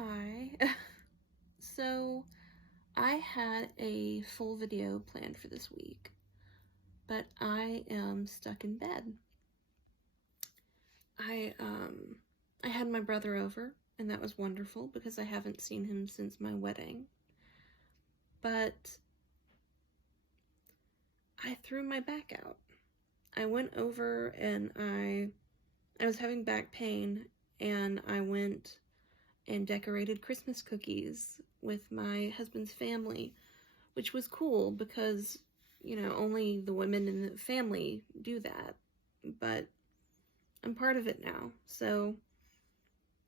Hi. So, I had a full video planned for this week, but I am stuck in bed. I had my brother over, and that was wonderful because I haven't seen him since my wedding. But I threw my back out. I went over and I was having back pain, and I went and decorated Christmas cookies with my husband's family, which was cool because, only the women in the family do that. But I'm part of it now. So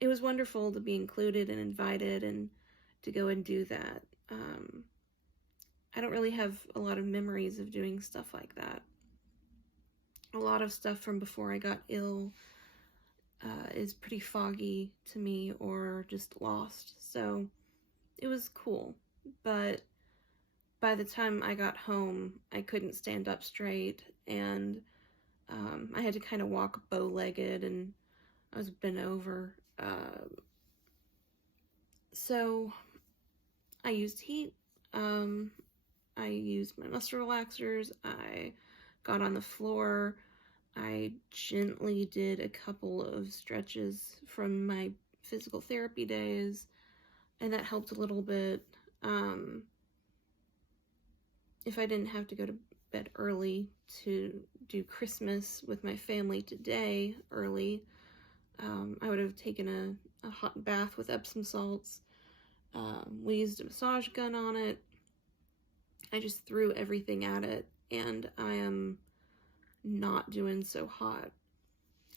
it was wonderful to be included and invited and to go and do that. I don't really have a lot of memories of doing stuff like that. A lot of stuff from before I got ill is pretty foggy to me or just lost. So it was cool. But by the time I got home, I couldn't stand up straight, and I had to kind of walk bow-legged, and I was bent over. So I used heat. I used my muscle relaxers. I got on the floor. I gently did a couple of stretches from my physical therapy days, and that helped a little bit. If I didn't have to go to bed early to do Christmas with my family today early, I would have taken a hot bath with Epsom salts. We used a massage gun on it. I just threw everything at it, and I am not doing so hot.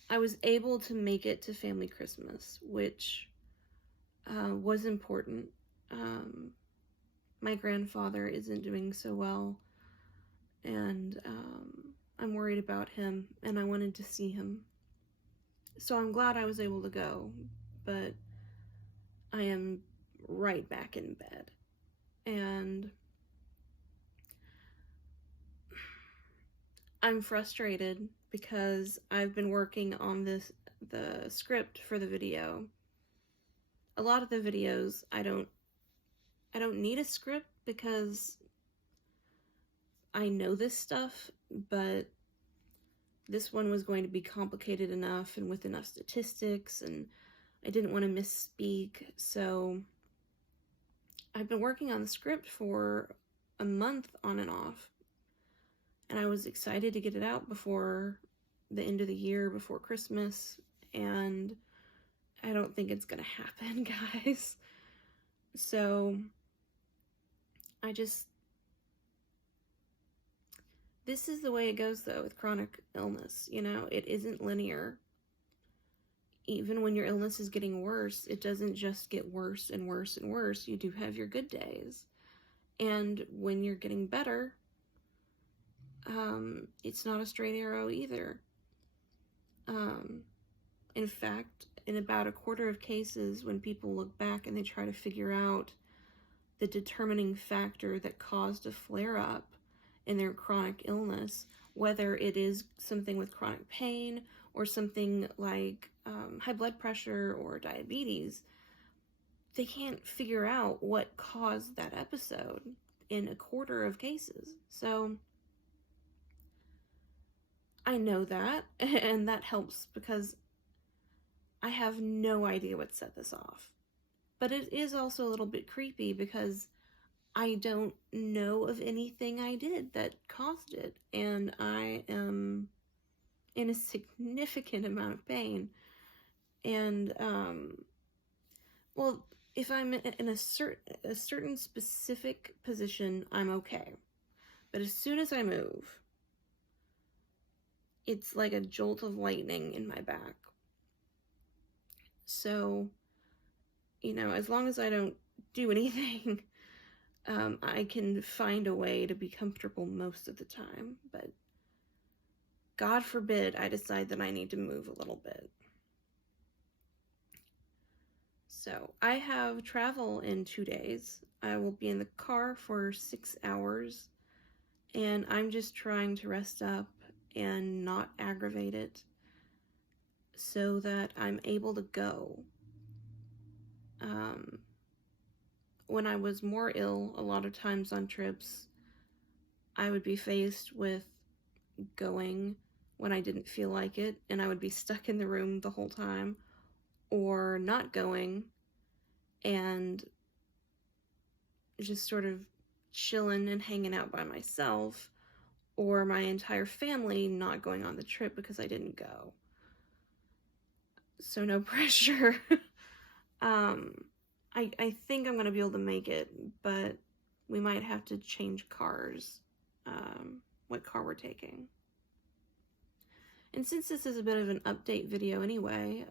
I was able to make it to family Christmas, which was important. My grandfather isn't doing so well, and I'm worried about him, and I wanted to see him. So I'm glad I was able to go, but I am right back in bed. And I'm frustrated because I've been working on the script for the video. A lot of the videos I don't need a script because I know this stuff, but this one was going to be complicated enough and with enough statistics, and I didn't want to misspeak, so I've been working on the script for a month on and off, and I was excited to get it out before the end of the year, before Christmas, and I don't think it's gonna happen, guys. So this is the way it goes though with chronic illness, it isn't linear. Even when your illness is getting worse, it doesn't just get worse and worse and worse. You do have your good days. And when you're getting better, it's not a straight arrow either. In fact, in about a quarter of cases, when people look back and they try to figure out the determining factor that caused a flare-up in their chronic illness, whether it is something with chronic pain or something like high blood pressure or diabetes, they can't figure out what caused that episode in a quarter of cases. So I know that, and that helps because I have no idea what set this off. But it is also a little bit creepy because I don't know of anything I did that caused it, and I am in a significant amount of pain. And well, if I'm in a certain specific position, I'm okay. But as soon as I move, it's like a jolt of lightning in my back. So, as long as I don't do anything, I can find a way to be comfortable most of the time. But God forbid I decide that I need to move a little bit. So I have travel in 2 days. I will be in the car for 6 hours, and I'm just trying to rest up and not aggravate it so that I'm able to go. When I was more ill, a lot of times on trips, I would be faced with going when I didn't feel like it, and I would be stuck in the room the whole time, or not going and just sort of chilling and hanging out by myself, or my entire family not going on the trip because I didn't go. So no pressure. I think I'm going to be able to make it, but we might have to change cars, what car we're taking. And since this is a bit of an update video anyway,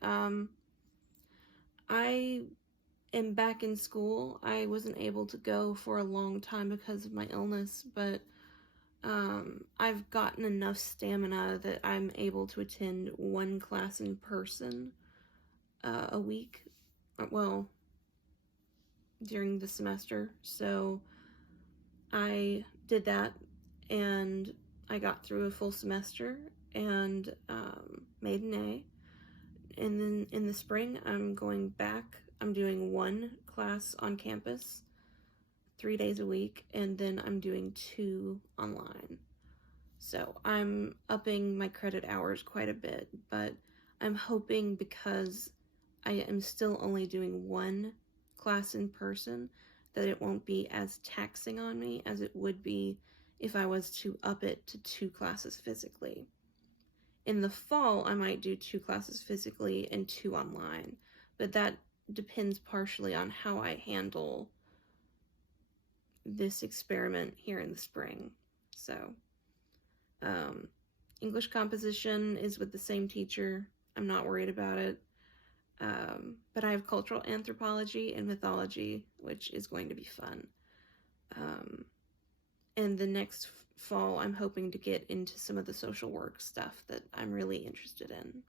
I am back in school. I wasn't able to go for a long time because of my illness, but I've gotten enough stamina that I'm able to attend one class in person a week. Well, during the semester. So I did that, and I got through a full semester and made an A. And then in the spring, I'm going back. I'm doing one class on campus 3 days a week, and then I'm doing 2 online. So I'm upping my credit hours quite a bit, but I'm hoping, because I am still only doing one class in person, that it won't be as taxing on me as it would be if I was to up it to 2 classes physically. In the fall, I might do 2 classes physically and 2 online, but that depends partially on how I handle this experiment here in the spring. So, English composition is with the same teacher. I'm not worried about it. But I have cultural anthropology and mythology, which is going to be fun. And the next fall, I'm hoping to get into some of the social work stuff that I'm really interested in.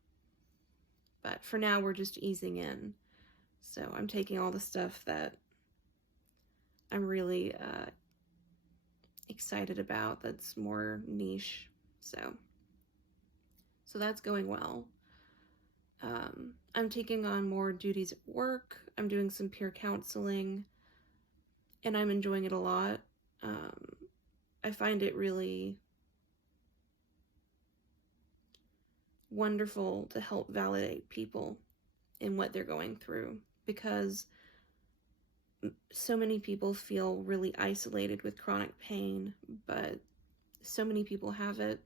But for now, we're just easing in. So I'm taking all the stuff that I'm really excited about that's more niche. So that's going well. I'm taking on more duties at work. I'm doing some peer counseling, and I'm enjoying it a lot. I find it really wonderful to help validate people in what they're going through, because so many people feel really isolated with chronic pain, but so many people have it,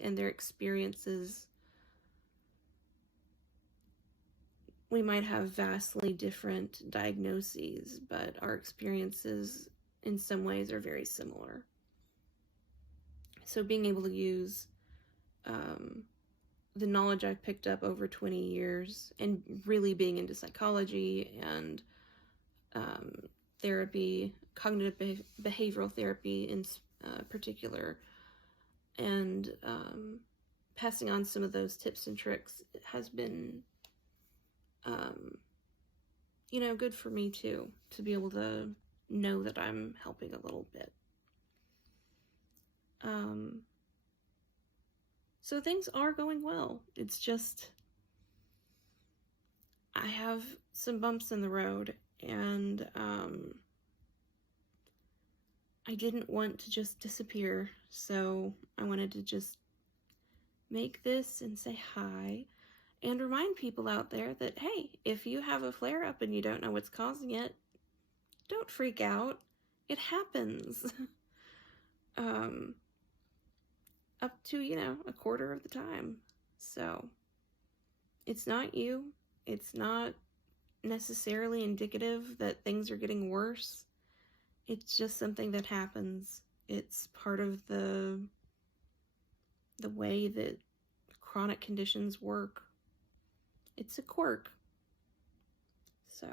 and their experiences, we might have vastly different diagnoses, but our experiences in some ways are very similar. So being able to use the knowledge I've picked up over 20 years, and really being into psychology and therapy, cognitive behavioral therapy in particular, and passing on some of those tips and tricks has been good for me too, to be able to know that I'm helping a little bit. So things are going well. It's just, I have some bumps in the road, and I didn't want to just disappear, so I wanted to just make this and say hi and remind people out there that, hey, if you have a flare-up and you don't know what's causing it, don't freak out. It happens. Up to, a quarter of the time. So it's not you. It's not necessarily indicative that things are getting worse. It's just something that happens. It's part of the way that chronic conditions work. It's a quirk. So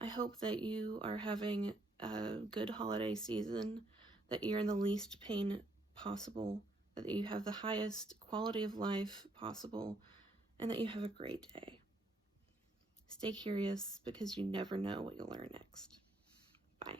I hope that you are having a good holiday season, that you're in the least pain possible, that you have the highest quality of life possible, and that you have a great day. Stay curious, because you never know what you'll learn next. Bye.